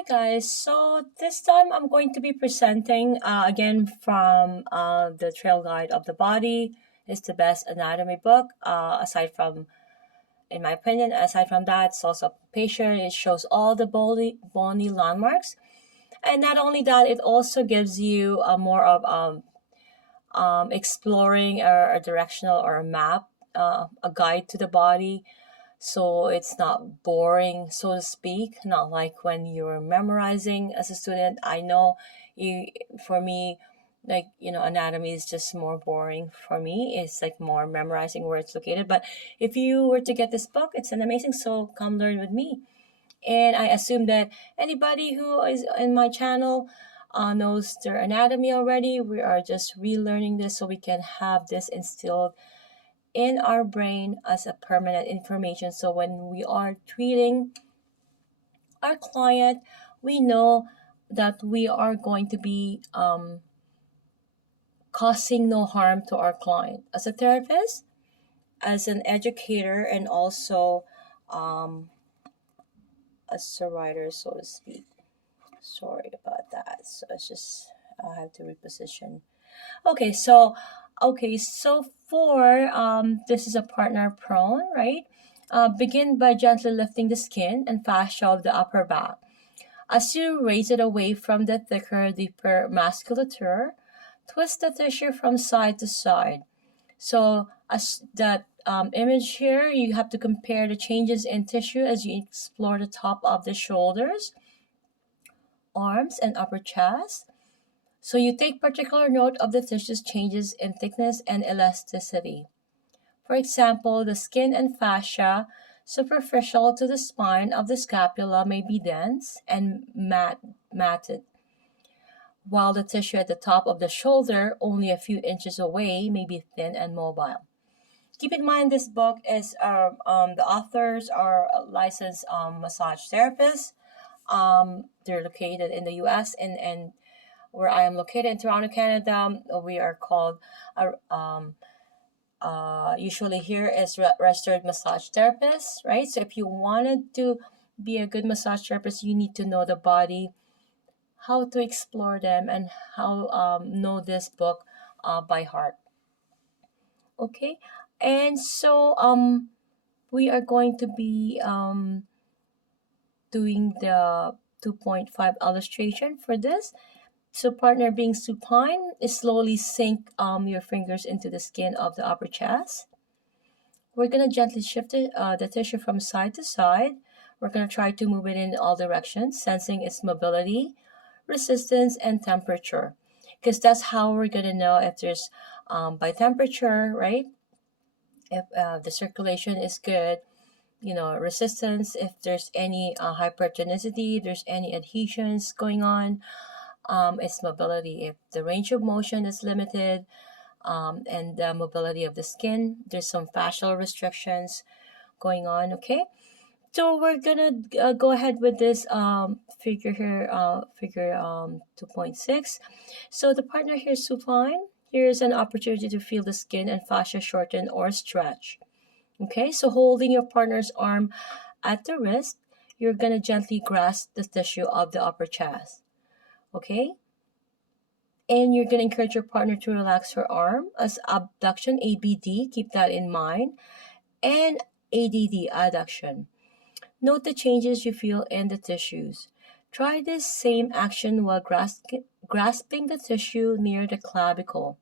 Hi guys, so this time I'm going to be presenting again from the Trail Guide of the Body. It's the best anatomy book aside from, in my opinion, aside from that, it's also Palpation. It shows all the bony landmarks, and not only that, it also gives you more of exploring a directional or a map, a guide to the body, so it's not boring, so to speak, not like when you're memorizing as a student. I know you for me, like, anatomy is just more boring. For me, it's like more memorizing where it's located. But if you were to get this book, it's an amazing, so come learn with me. And I assume that anybody who is in my channel knows their anatomy already. We are just relearning this so we can have this instilled in our brain as a permanent information. So when we are treating our client, we know that we are going to be causing no harm to our client. As a therapist, as an educator, and also as a writer, so to speak. Sorry about that. So it's just, I have to reposition. Okay, so for this is a partner prone, right? Begin by gently lifting the skin and fascia of the upper back. As you raise it away from the thicker, deeper musculature, twist the tissue from side to side. So as that image here, you have to compare the changes in tissue as you explore the top of the shoulders, arms, and upper chest. So you take particular note of the tissue's changes in thickness and elasticity. For example, the skin and fascia superficial to the spine of the scapula may be dense and matted, while the tissue at the top of the shoulder, only a few inches away, may be thin and mobile. Keep in mind, this book is the authors are licensed massage therapists. They're located in the U.S. and where I am located in Toronto, Canada. We are called, usually here is registered massage therapist, right? So if you wanted to be a good massage therapist, you need to know the body, how to explore them, and how know this book by heart. Okay, and so we are going to be doing the 2.5 illustration for this. So partner being supine is slowly sink your fingers into the skin of the upper chest. We're going to gently shift the tissue from side to side. We're going to try to move it in all directions, sensing its mobility, resistance, and temperature. Because that's how we're going to know if there's, by temperature, right? If the circulation is good, resistance, if there's any hypertonicity, if there's any adhesions going on, its mobility. If the range of motion is limited, and the mobility of the skin, there's some fascial restrictions going on. Okay, so we're gonna go ahead with this figure here, figure 2.6. So the partner here is supine. Here's an opportunity to feel the skin and fascia shorten or stretch. Okay, so holding your partner's arm at the wrist, you're gonna gently grasp the tissue of the upper chest. Okay, and you're gonna encourage your partner to relax her arm as abduction, ABD, keep that in mind, and ADD, adduction. Note the changes you feel in the tissues. Try this same action while grasping the tissue near the clavicle,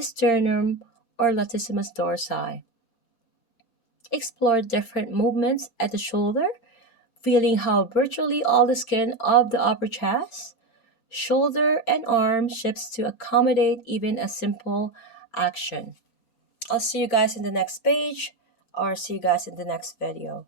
sternum, or latissimus dorsi. Explore different movements at the shoulder, feeling how virtually all the skin of the upper chest, shoulder, and arm shifts to accommodate even a simple action. I'll see you guys in the next page, or see you guys in the next video.